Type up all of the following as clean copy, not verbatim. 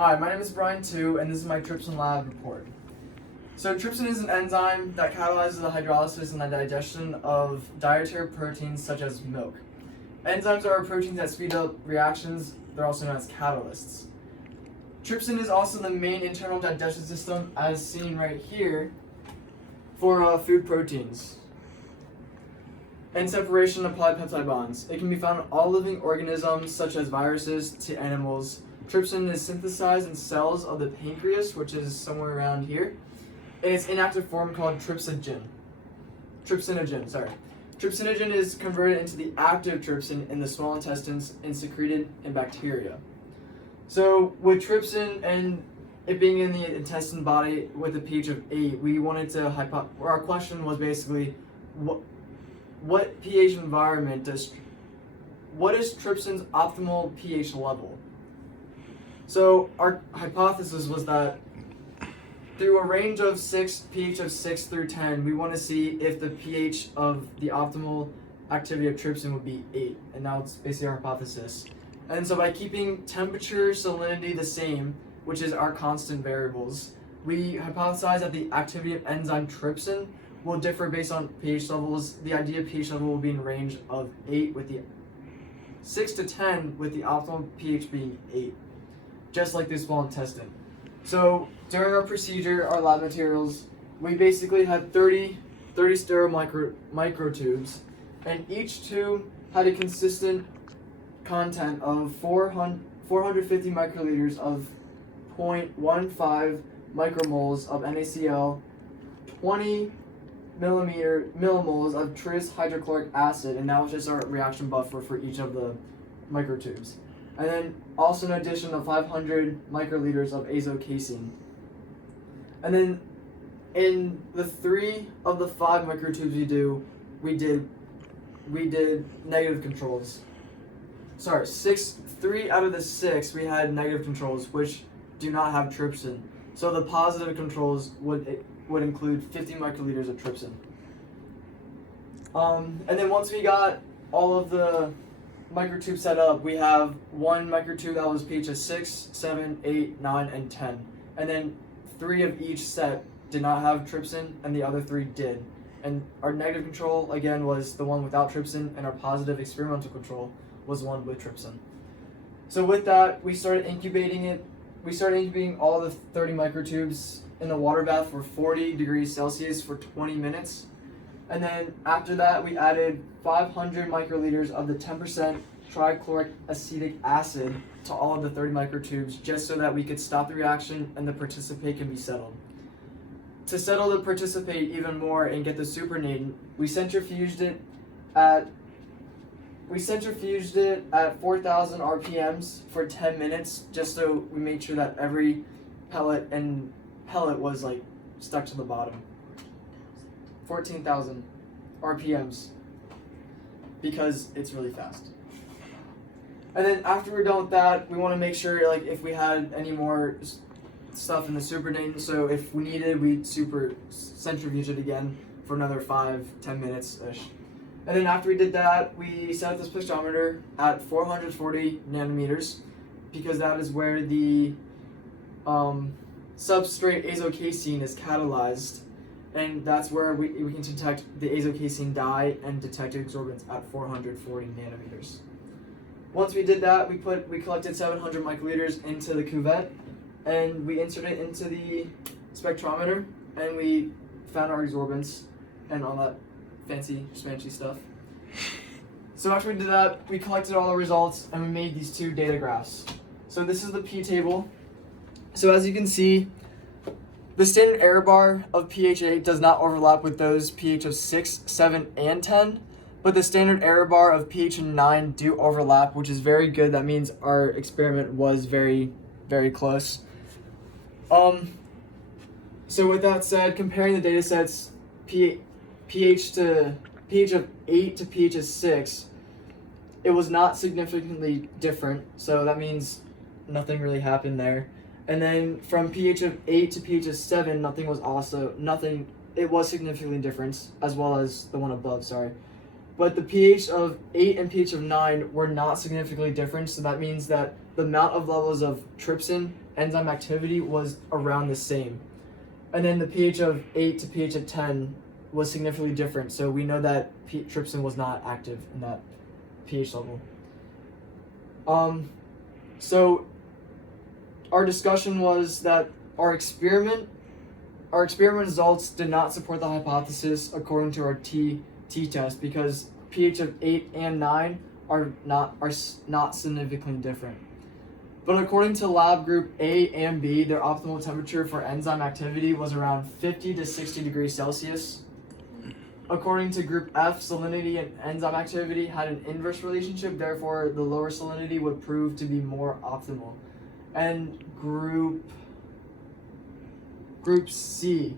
Hi, my name is Brian too, and this is my Trypsin lab report. So trypsin is an enzyme that catalyzes the hydrolysis and the digestion of dietary proteins such as milk. Enzymes are proteins that speed up reactions. They're also known as catalysts. Trypsin is also the main internal digestion system, as seen right here, for food proteins and separation of polypeptide bonds. It can be found in all living organisms such as viruses to animals. Trypsin is synthesized in cells of the pancreas, which is somewhere around here, in its inactive form called trypsinogen. Trypsinogen is converted into the active trypsin in the small intestines and secreted in bacteria. So with trypsin and it being in the intestine body with a pH of 8, we wanted to our question was basically what pH environment what is trypsin's optimal pH level? So our hypothesis was that through a range of pH of 6 through 10, we want to see if the pH of the optimal activity of trypsin would be 8, and now it's basically our hypothesis. And so by keeping temperature, salinity the same, which is our constant variables, we hypothesize that the activity of enzyme trypsin will differ based on pH levels. The ideal pH level will be in range of 8 with the 6 to 10 with the optimal pH being 8, just like the small intestine. So during our procedure, our lab materials, we basically had 30 sterile microtubes, and each tube had a consistent content of 450 microliters of 0.15 micromoles of NaCl, 20 millimoles of tris hydrochloric acid, and that was just our reaction buffer for each of the microtubes. And then also an addition of 500 microliters of azocasein. And then in the 3 of the 5 microtubes we did negative controls. Sorry, 3 out of the 6 we had negative controls which do not have trypsin. So the positive controls would include 50 microliters of trypsin. And then once we got all of the microtube set up, we have one microtube that was pH of 6, 7, 8, 9, and 10. And then 3 of each set did not have trypsin, and the other 3 did. And our negative control, again, was the one without trypsin, and our positive experimental control was one with trypsin. So with that, we started incubating it. We started incubating all the 30 microtubes in the water bath for 40 degrees Celsius for 20 minutes. And then after that, we added 500 microliters of the 10% trichloric acetic acid to all of the 30 microtubes, just so that we could stop the reaction and the participate can be settled. To settle the participate even more and get the supernatant, we centrifuged it at 4,000 RPMs for 10 minutes, just so we made sure that every pellet was like stuck to the bottom. 14,000 RPMs, because it's really fast. And then after we're done with that, we want to make sure like if we had any more stuff in the supernatant, so if we needed, we'd centrifuge it again for another 5-10 minutes-ish. And then after we did that, we set up the spectrometer at 440 nanometers, because that is where the substrate azocasein is catalyzed, and that's where we can detect the azocasein dye and detect absorbance at 440 nanometers. Once we did that, we collected 700 microliters into the cuvette, and we inserted it into the spectrometer, and we found our absorbance and all that fancy stuff. So after we did that, we collected all the results and we made these 2 data graphs. So this is the P table. So as you can see, the standard error bar of pH 8 does not overlap with those pH of 6, 7, and 10, but the standard error bar of pH 9 do overlap, which is very good. That means our experiment was very, very close. So with that said, comparing the data sets, pH of 8 to pH of 6, it was not significantly different, so that means nothing really happened there. And then from pH of 8 to pH of 7, it was significantly different, as well as the one above, sorry. but the pH of 8 and pH of 9 were not significantly different, so that means that the amount of levels of trypsin enzyme activity was around the same. And then the pH of 8 to pH of 10 was significantly different, so we know that trypsin was not active in that pH level. So our discussion was that our experiment results did not support the hypothesis according to our t-test because pH of 8 and 9 are not significantly different. But according to lab group A and B, their optimal temperature for enzyme activity was around 50 to 60 degrees Celsius. According to group F, salinity and enzyme activity had an inverse relationship, therefore the lower salinity would prove to be more optimal. And group C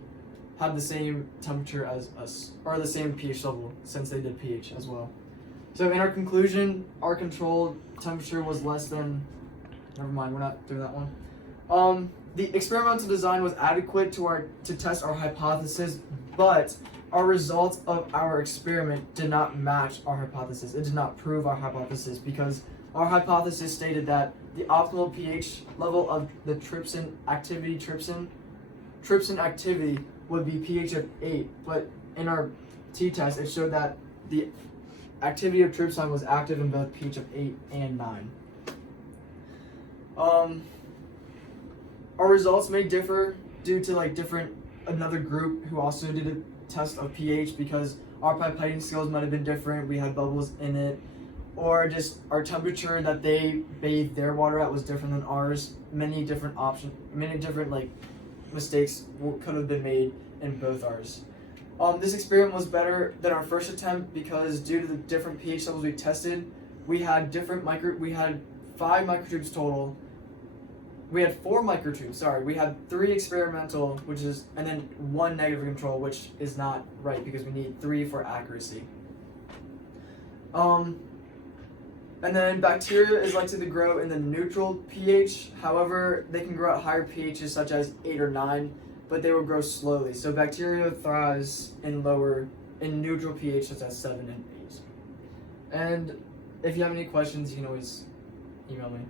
had the same temperature as us, or the same pH level, since they did pH as well. So in our conclusion, our control temperature was less than, never mind, we're not doing that one. The experimental design was adequate to test our hypothesis, but our results of our experiment did not match our hypothesis. It did not prove our hypothesis because our hypothesis stated that the optimal pH level of the trypsin activity would be pH of 8, but in our t-test it showed that the activity of trypsin was active in both pH of 8 and 9. Our results may differ due to another group who also did a test of pH because our pipetting skills might have been different, we had bubbles in it, or just our temperature that they bathed their water at was different than ours. Many different mistakes could have been made in both ours. This experiment was better than our first attempt because due to the different pH levels we tested, we had 5 microtubes total. We had 4 microtubes, sorry. We had 3 experimental, and then 1 negative control, which is not right because we need 3 for accuracy. And then bacteria is likely to grow in the neutral pH. However, they can grow at higher pHs such as 8 or 9, but they will grow slowly. So bacteria thrives in neutral pH such as 7 and 8. And if you have any questions, you can always email me.